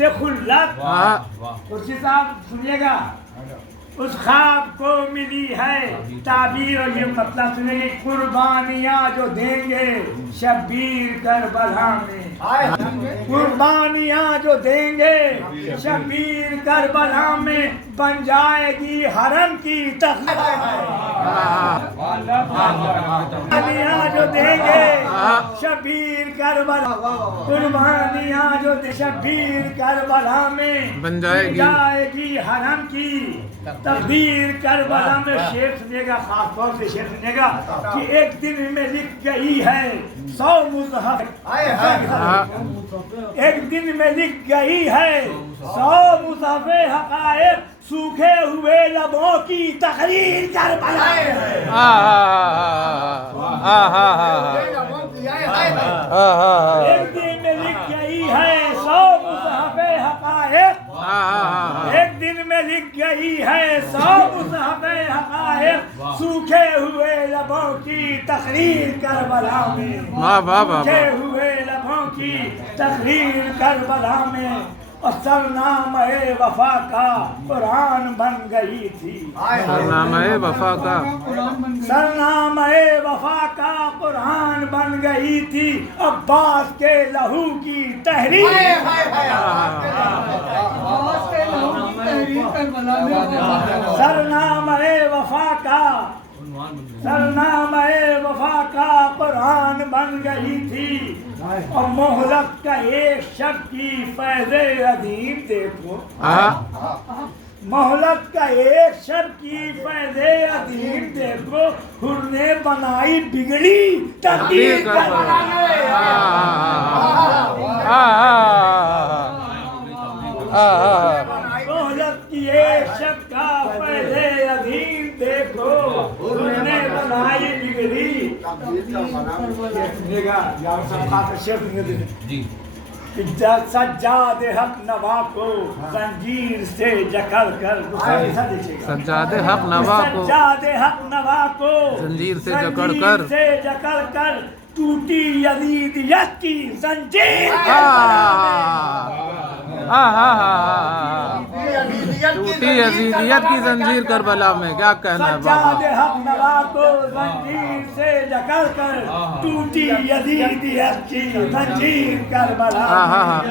سے خلت. قرشی صاحب سنیے گا. اس خواب کو ملی ہے تعبیر اور یہ مطلب سنیں گے. قربانیاں جو دیں گے شبیر کربلا میں, قربانیاں جو دیں گے شبیر کربلا میں, بن جائے گی حرم کی قربانیاں جو دیں گے شبیر کربلا, قربانیاں جو شبیر کربلا میں بن جائے گی حرم کی تقدیر کربلا میں. شیخ سنیے گا, خاص طور سے شیخ سنیے گا کہ ایک دن میں لکھ گئی ہے 100 مصحف, ایک دن میں لکھ گئی ہے 100 مصحف حقائق, سوکھے ہوئے لبوں کی تقریر کربلا میں. ایک دن میں لکھ گئی ہے 100 مصحف حقائق, ایک دن میں لکھ گئی ہے 100 مصحف حقائق, سوکھے ہوئے لبوں کی تقریر کربلا میں, سوکھے ہوئے لبوں کی تقریر کربلا میں. اور سرنامہ وفا کا قرآن بن گئی تھی, سرنامہ وفا کا, سرنامہ وفا کا قرآن بن گئی تھی. عباس کے لہو کی تحریر, سرنامہ وفا کا, سرنامہ وفا کا قرآن بن گئی تھی. اور مہلت کا ایک شب کی فیض عظیم دیکھو, مہلت کا ایک شب کی فیض عظیم دیکھو, حر نے بنائی بگڑی تقدیر کربلا میں. مہلت کی ایک شب کا فیض عظیم دیکھو, حر نے بنائی بگڑی. سجاد حق نوا کو زنجیر سے جکڑ کر, سجاد حق نوا کو, سجاد حق نوا کو زنجیر سے جکڑ کر ٹوٹی یزیدیت کی زنجیر, ٹوٹی یزیدیت کی زنجیر کربلا میں. کیا کہنا ہے سجاد حق نوا کو زنجیر سے جکڑ کر ٹوٹی یزیدیت کی زنجیر کربلا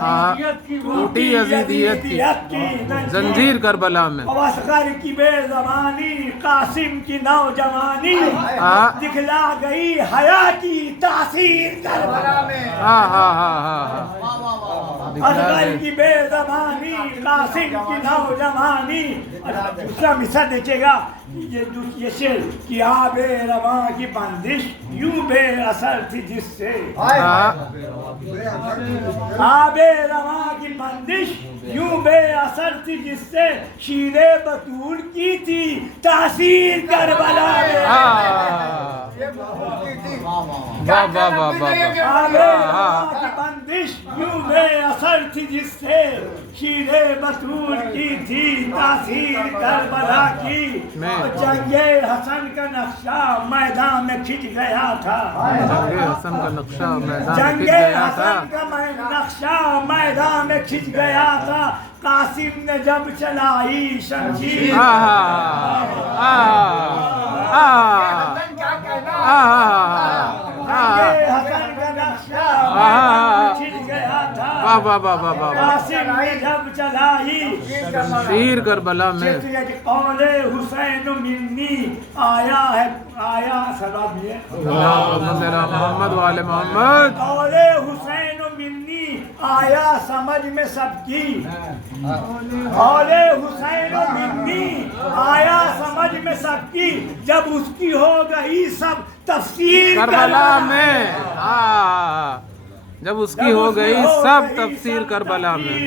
میں, ٹوٹی یزیدیت کی زنجیر کربلا میں. اصغر کی بے زبانی, قاسم کی نوجوانی, دکھلا گئی حیا کی تاثیر کربلا میں. اصغر کی بے زبانی, قاسم کی نوجوانی. دوسرا مثال دیکھیے گا, یہ شعر کہ آب رواں کی بندش یوں بے اثر تھی جس سے, آب رواں کی بندش یوں بے اثر تھی جس سے, شیر بطول کی تھی تاثیر کربلا میں. آب رواں کی بندش یوں بے اثر تھی جس سے, شیر بطول کی تھی تاثیر کربلا کی. جنگ حسن کا نقشہ میدان میں کھنچ گیا تھا, جنگ حسن کا نقشہ جنگ حسن کا نقشہ میدان میں کھنچ گیا تھا. قاسم نے جب چلائی شمشیر, حسن کا نقشہ کھنچ گیا تھا. قاسم نے جب چلائی شیر کربلا میں. قول حسین منی آیا ہے, آیا سلام یہ محمد والے محمد. قول حسین منی آیا سمجھ میں سب کی, قول حسین منی آیا سمجھ میں سب کی, جب اس کی ہو گئی سب تفسیر کربلا میں. جب اس کی ہو گئی سب تفسیر کربلا میں.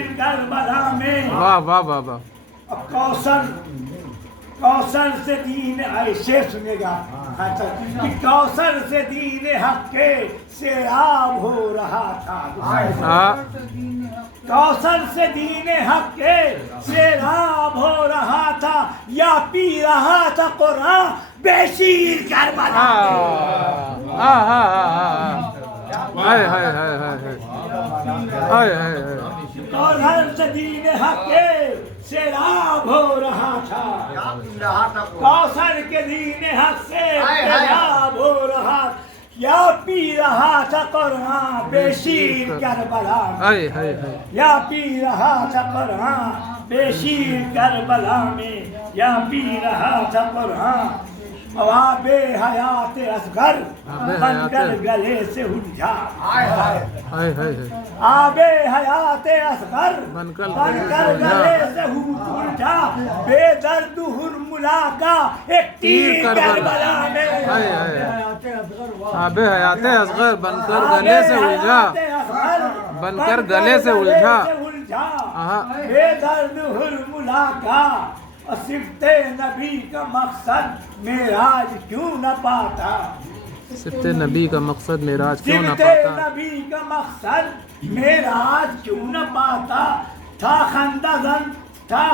واہ واہ واہ واہ. اب کوثر سے دین شعر سنے گا کہ کوثر سے دین حق کے سیراب ہو رہا تھا, کوثر سے دین حق کے سیراب ہو رہا تھا, یا پی رہا تھا قرآن بے شیر کربلا. کوثر سے دین حق کے سیراب ہو رہا تھا، کوثر کے دین حق سے سیراب ہو رہا، یا پی رہا تھا قرآن بے شیر کربلا میں، یا پی رہا تھا قرآن بے شیر کربلا میں، یا پی رہا تھا قرآن آب حیات اصغر بن کر گلے سے الجھا، آب حیات اصغر بن کر گلے سے الجھا، بے درد ہرملا کا ایک تیر کربلا میں، آب حیات اصغر بن کر گلے سے الجھا، بن کر گلے سے الجھا، بے درد ہرملا کا صفت نبی کا مقصد معراج کیوں نہ پاتا، صفت نبی کا مقصد معراج کیوں نہ صفت پاتا، نبی کا مقصد معراج کیوں نہ پاتا، تھا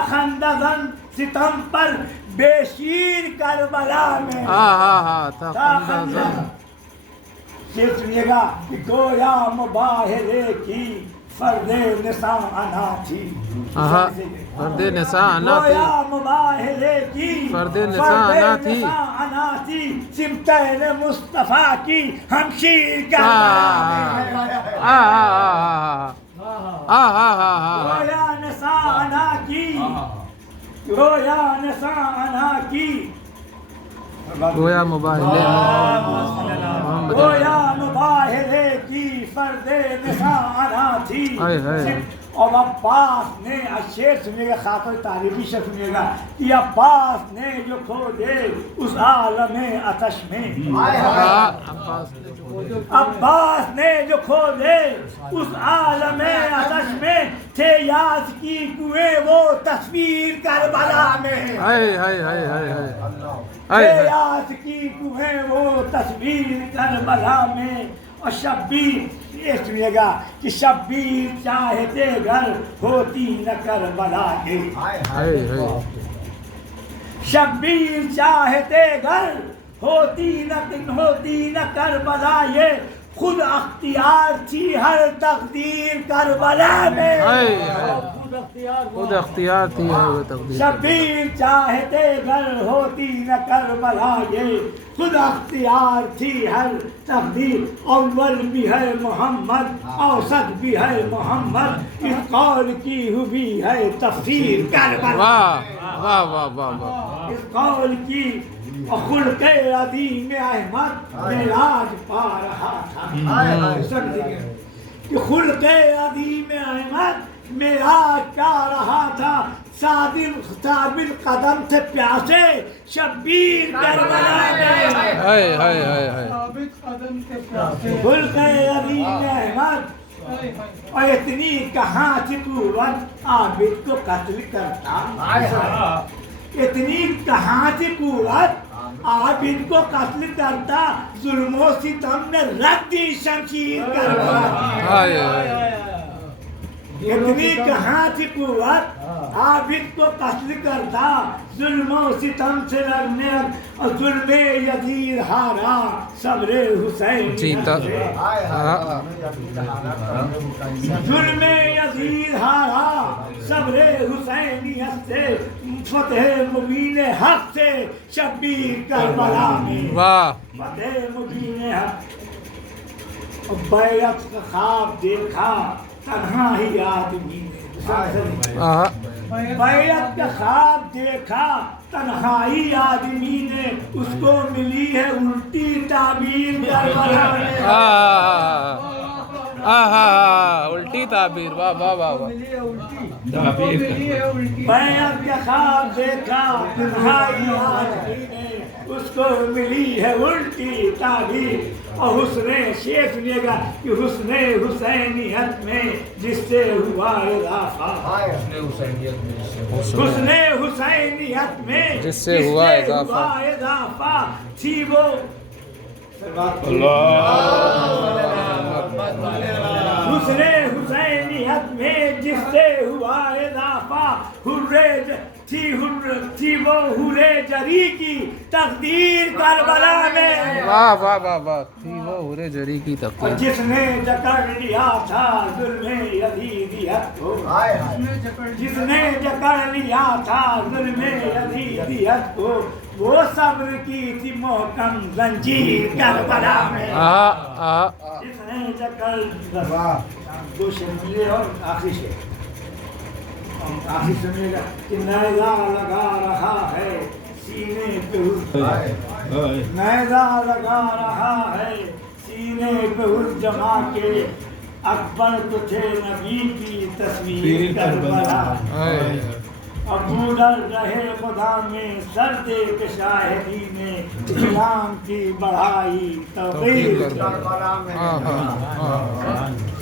خندزن ستم پر بے شیر کربلا میں، تھا خندزن، صرف سنیے گا کہ گویا مباہلے کی فرد نساء انا تھی، فرد نساء انا تھی، گویا مباہلے کی فرد نساء انا تھی، سمتین مصطفیٰ کی ہمشیر کربلا میں، گویا نساء انا کی، گویا نساء انا کی، گویا مباہلے گویا مباہلے کی فرد نساء انا تھی، اور عباس نے شعر سنیے گا، خاطر تاریخی شعر سنیے گا کہ عباس نے جو کھودے اس عالم آتش میں، عباس نے جو کھودے اس عالم آتش میں، تھے یاس کی کنویں وہ تصویر کربلا میں، تھے یاس کی کنویں وہ تصویر کربلا میں، اور شبیر یہ سنیے گا کہ شبیر چاہتے گھر ہوتی نہ کربلا کے، شبیر چاہتے گھر ہوتی نہ کربلا، یہ خود اختیار تھی ہر تقدیر کربلا میں، خود اختیار تھی ہر تقدیر، شبیر چاہتے گر ہوتی نہ کربلا، یہ خود اختیار تھی ہر تقدیر، اول بھی ہے محمد اوسط بھی ہے محمد، اس قول کی ہوئی ہے تفسیر کربلا، اس قول کی خلق عظیم احمد معراج پا رہا تھا، کہ خلق عظیم احمد معراج پا رہا تھا، ثابت قدم تھے پیاسے شبیر کربلا میں، خلق عظیم احمد، اور اتنی کہاں سے قوت عابد کو قتل کرتا، اتنی کہاں سے قوت عابد کو قتل کرتا، ظلم و ستم میں رکھ دی شمشیر کربلا، اتنی کہاں سے قوت عابد کو قتل کرتا، ظلم و ستم سے لڑنے، اور ظلم یزید ہارا صبر حسین جیتا، ظلم یزید ہارا صبر حسینیت سے، فتح مبین حق سے شبیر کربلا میں، فتح مبین حق، بیعت کا خواب دیکھا تنہا ہی آدمی نے، بیعت کا خواب دیکھا تنہائی آدمی نے، اس کو ملی ہے الٹی تعبیر کربلا میں، الٹی تعبیر، بیعت کا خواب دیکھا تنہائی آدمی نے، اس کو ملی ہے الٹی تعبیر، اور حسن شیخ سنیے گا کہ حسن حسینیت میں جس سے ہوا اضافہ، حسن حسینیت میں جس سے ہوا اضافہ، تھی وہ حسن حسینیت میں جس سے ہوا اضافہ تھی وہ حورے جری کی تقدیر کربلا میں واہ واہ واہ واہ تھی وہ حورے جری کی اور تقدیر جس نے جکڑ لیا تھا ظلم یزیدیت کو جس نے جکڑ لیا تھا ظلم یزیدیت کو وہ صبر کی تھی محکم زنجیر کربلا میں جس نے جکڑ دو شیر ملے اور آخری شیر آخری سمجھے گا کہ نیزہ لگا رہا ہے سینے پہ نیزہ لگا رہا ہے سینے پہ اس جمع کے اکبر تو تھے نبی کی تصویر کربلا ابو ڈر رہے خدا میں سر دے کے شاہدی میں اسلام کی بڑھائی توقیر کربلا میں